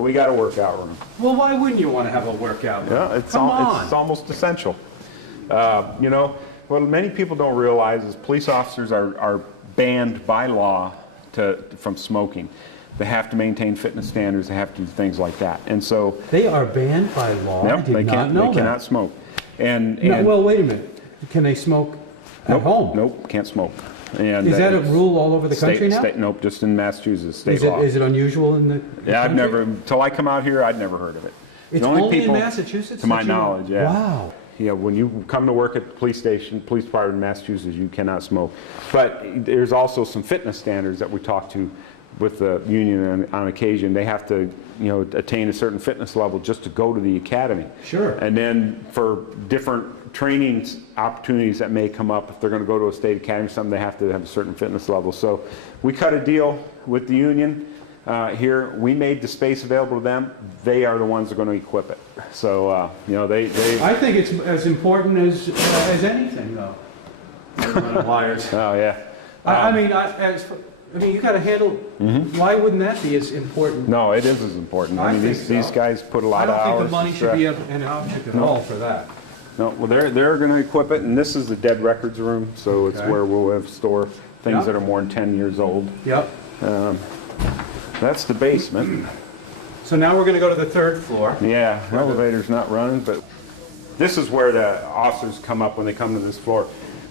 We got a workout room. Well, why wouldn't you want to have a workout room? Yeah, it's almost essential. You know, what many people don't realize is police officers are banned by law from smoking. They have to maintain fitness standards. They have to do things like that. And so they are banned by law. Yep, I did not know that. They cannot smoke. No, well, wait a minute. Can they smoke at home? Nope, can't smoke. And is that a rule all over the country now? Nope, just in Massachusetts, state law. Is it unusual in the Yeah, I've country? never, until I come out here, I'd never heard of it. It's the only only people, in Massachusetts? To my knowledge, yeah. Wow. Yeah, when you come to work at the police department in Massachusetts, you cannot smoke. But there's also some fitness standards that we talk to with the union on occasion. They have to, you know, attain a certain fitness level just to go to the academy. Sure. And then for different training opportunities that may come up, if they're going to go to a state academy or something, they have to have a certain fitness level. So we cut a deal with the union here. We made the space available to them. They are the ones that are going to equip it. So, you know, they I think it's as important as anything, though. Wires. Oh, yeah. I mean, you got to handle. Why wouldn't that be as important? No, it is as important. I mean, these guys put a lot of hours. I don't think the money should be an object at all for that. No, well, they're going to equip it, and this is the dead records room, so it's where we'll store things that are more than 10 years old. Yep. That's the basement. So now we're going to go to the third floor. Yeah, the elevator's not running, but this is where the officers come up when they come to this floor.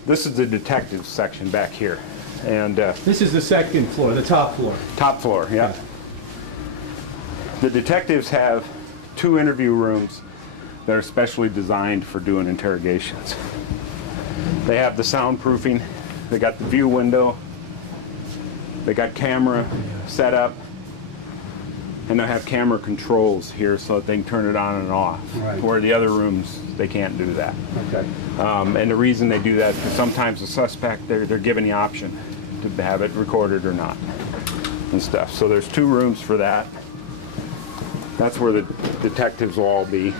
This is the detectives section back here. And this is the second floor, the top floor. Top floor, yeah. The detectives have 2 interview rooms that are specially designed for doing interrogations. They have the soundproofing, they got the view window, they got camera set up, and they have camera controls here so that they can turn it on and off. Right. Where the other rooms, they can't do that. Okay. And the reason they do that is because sometimes the suspect, they're given the option to have it recorded or not and stuff. So there's 2 rooms for that. That's where the detectives will all be.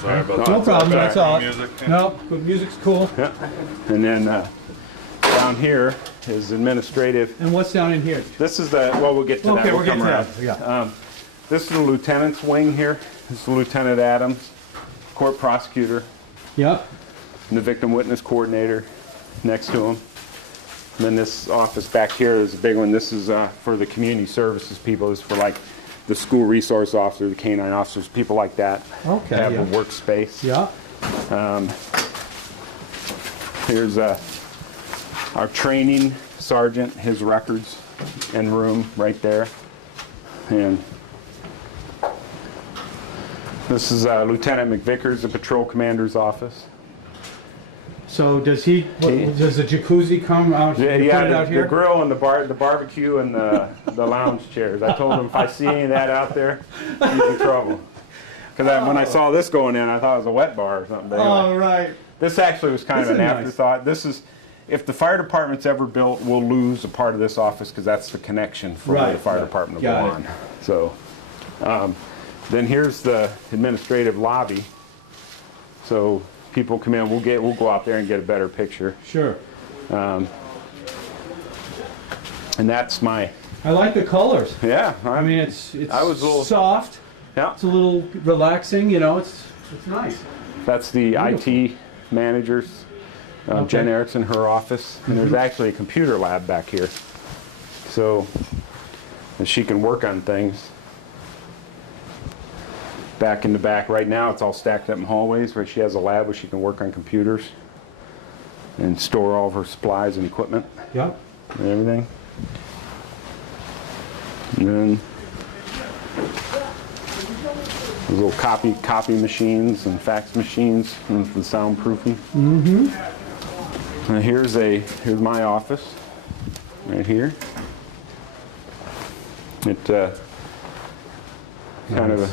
Sorry about that. No problem, that's all. Music. No, but music's cool. Yeah. And then down here is administrative. And what's down in here? This is the, well, we'll get to that. Okay, we'll get to around. that. Yeah. This is the lieutenant's wing here. This is Lieutenant Adams, court prosecutor, Yep. and the victim witness coordinator next to him. And then this office back here is a big one. This is for the community services people. This is for like the school resource officer, the canine officers, people like that. Okay. Have a workspace. Yeah. Here's our training sergeant, his records and room right there. And this is Lieutenant McVickers, the patrol commander's office. So does the jacuzzi come out? Yeah, put it out here? the grill and the barbecue and the lounge chairs. I told him if I see any of that out there, he's in trouble. Because when I saw this going in, I thought it was a wet bar or something. But anyway, All right. this actually was kind of an afterthought. This is, if the fire department's ever built, we'll lose a part of this office because that's the connection for where the fire department will go on. So, then here's the administrative lobby. So people come in, we'll go out there and get a better picture. Sure. And that's my. I like the colors. Yeah. I mean, it's I was a little soft. Yeah. It's a little relaxing. You know, it's nice. That's the IT managers. Jen Erickson, her office, and there's actually a computer lab back here, so that she can work on things. Back in the back, right now it's all stacked up in hallways where she has a lab where she can work on computers and store all of her supplies and equipment. Yep. And everything. And then there's little copy machines and fax machines and the soundproofing. Mm-hmm. And here's my office, right here. It kind of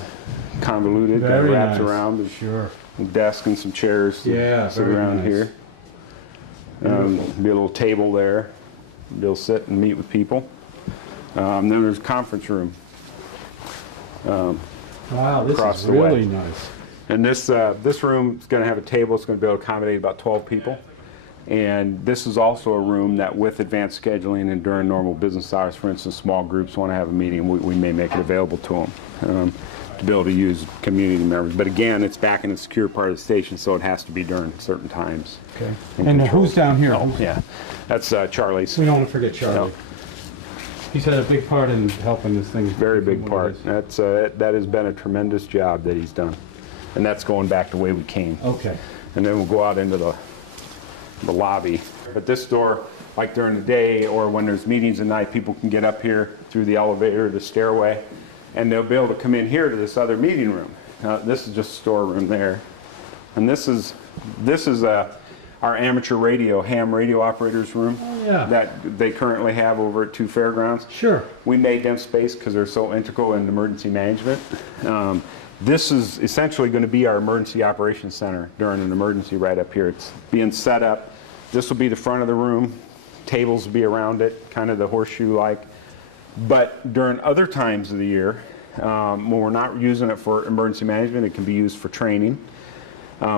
convoluted, Very wraps nice. around. Sure. A desk and some chairs to sit around here. Be a little table there. Be able to sit and meet with people. Then there's a conference room. Wow, this across is the really way. nice. And this room is going to have a table. It's going to be able to accommodate about 12 people. And this is also a room that with advanced scheduling and during normal business hours, for instance, small groups want to have a meeting, we may make it available to them to be able to use community members. But again, it's back in the secure part of the station, so it has to be during certain times. Okay. And who's down here? Oh, yeah, that's Charlie's. We don't want to forget Charlie. No. He's had a big part in helping this thing. Very big what part. it is. That has been a tremendous job that he's done. And that's going back the way we came. Okay. And then we'll go out into the lobby. But this door, like during the day or when there's meetings at night, people can get up here through the elevator, the stairway, and they'll be able to come in here to this other meeting room. This is just a storeroom there. And this is our amateur radio, ham radio operators room that they currently have over at 2 Fairgrounds. Sure. We made them space because they're so integral in emergency management. This is essentially going to be our emergency operations center during an emergency right up here. It's being set up. This will be the front of the room. Tables will be around it, kind of the horseshoe-like. But during other times of the year, when we're not using it for emergency management, it can be used for training,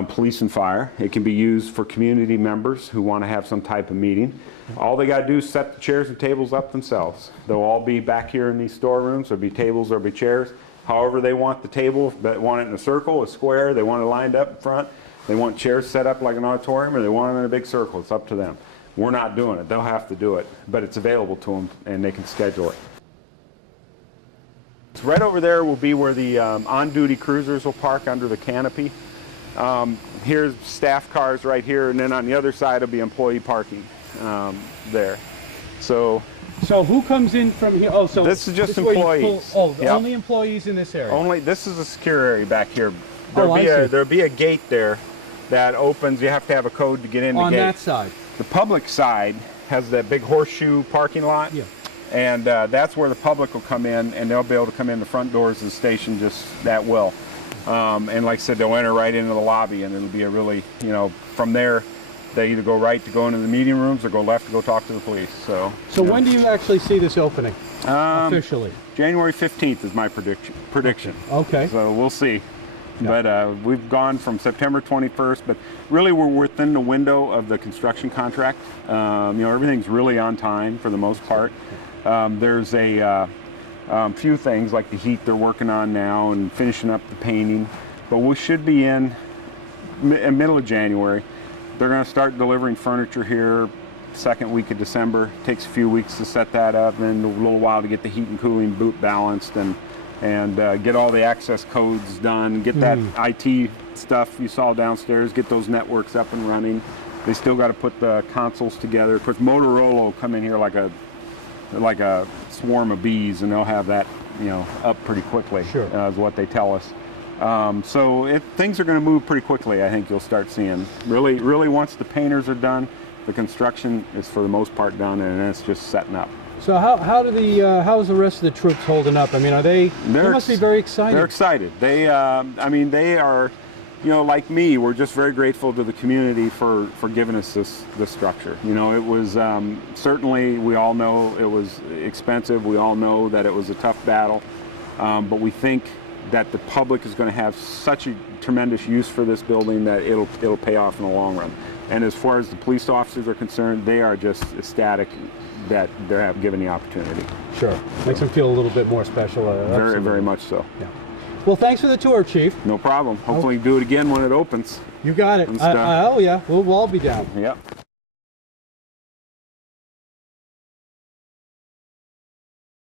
police and fire. It can be used for community members who want to have some type of meeting. All they got to do is set the chairs and tables up themselves. They'll all be back here in these storerooms. There'll be tables, there'll be chairs. However they want the table, they want it in a circle, a square, they want it lined up in front, they want chairs set up like an auditorium, or they want them in a big circle. It's up to them. We're not doing it. They'll have to do it, but it's available to them and they can schedule it. So right over there will be where the on-duty cruisers will park under the canopy. Here's staff cars right here, and then on the other side will be employee parking there. So who comes in from here? Oh, so this is just this is where you employees. Yep. Only employees in this area. This is a secure area back here. I see. There'll be a gate there that opens. You have to have a code to get in the gate. On that side. The public side has that big horseshoe parking lot. Yeah. And that's where the public will come in, and they'll be able to come in the front doors of the station just that well. And like I said, they'll enter right into the lobby, and it'll be a really, from there, they either go right to go into the meeting rooms or go left to go talk to the police. So when do you actually see this opening officially? January 15th is my prediction. Okay. So we'll see. Yeah. But we've gone from September 21st, but really we're within the window of the construction contract. Everything's really on time for the most part. There's a few things like the heat they're working on now and finishing up the painting, but we should be in middle of January. They're going to start delivering furniture here second week of December. Takes a few weeks to set that up, and a little while to get the heat and cooling boot balanced and get all the access codes done, get that IT stuff you saw downstairs, get those networks up and running. They still got to put the consoles together. Of course, Motorola will come in here like a swarm of bees, and they'll have that up pretty quickly. Sure. Is what they tell us. So things are going to move pretty quickly. I think you'll start seeing really once the painters are done, the construction is for the most part done, and then it's just setting up. So how's the rest of the troops holding up? I mean, they must be very excited. They're excited. They are, like me, we're just very grateful to the community for giving us this structure. It was certainly, we all know it was expensive. We all know that it was a tough battle, but we think that the public is going to have such a tremendous use for this building that it'll pay off in the long run. And as far as the police officers are concerned, they are just ecstatic that they're given the opportunity. Sure. Makes them feel a little bit more special. Very, very much so. Yeah. Well, thanks for the tour, Chief. No problem. Hopefully do it again when it opens. You got it. Oh, yeah. We'll all be down. Yep.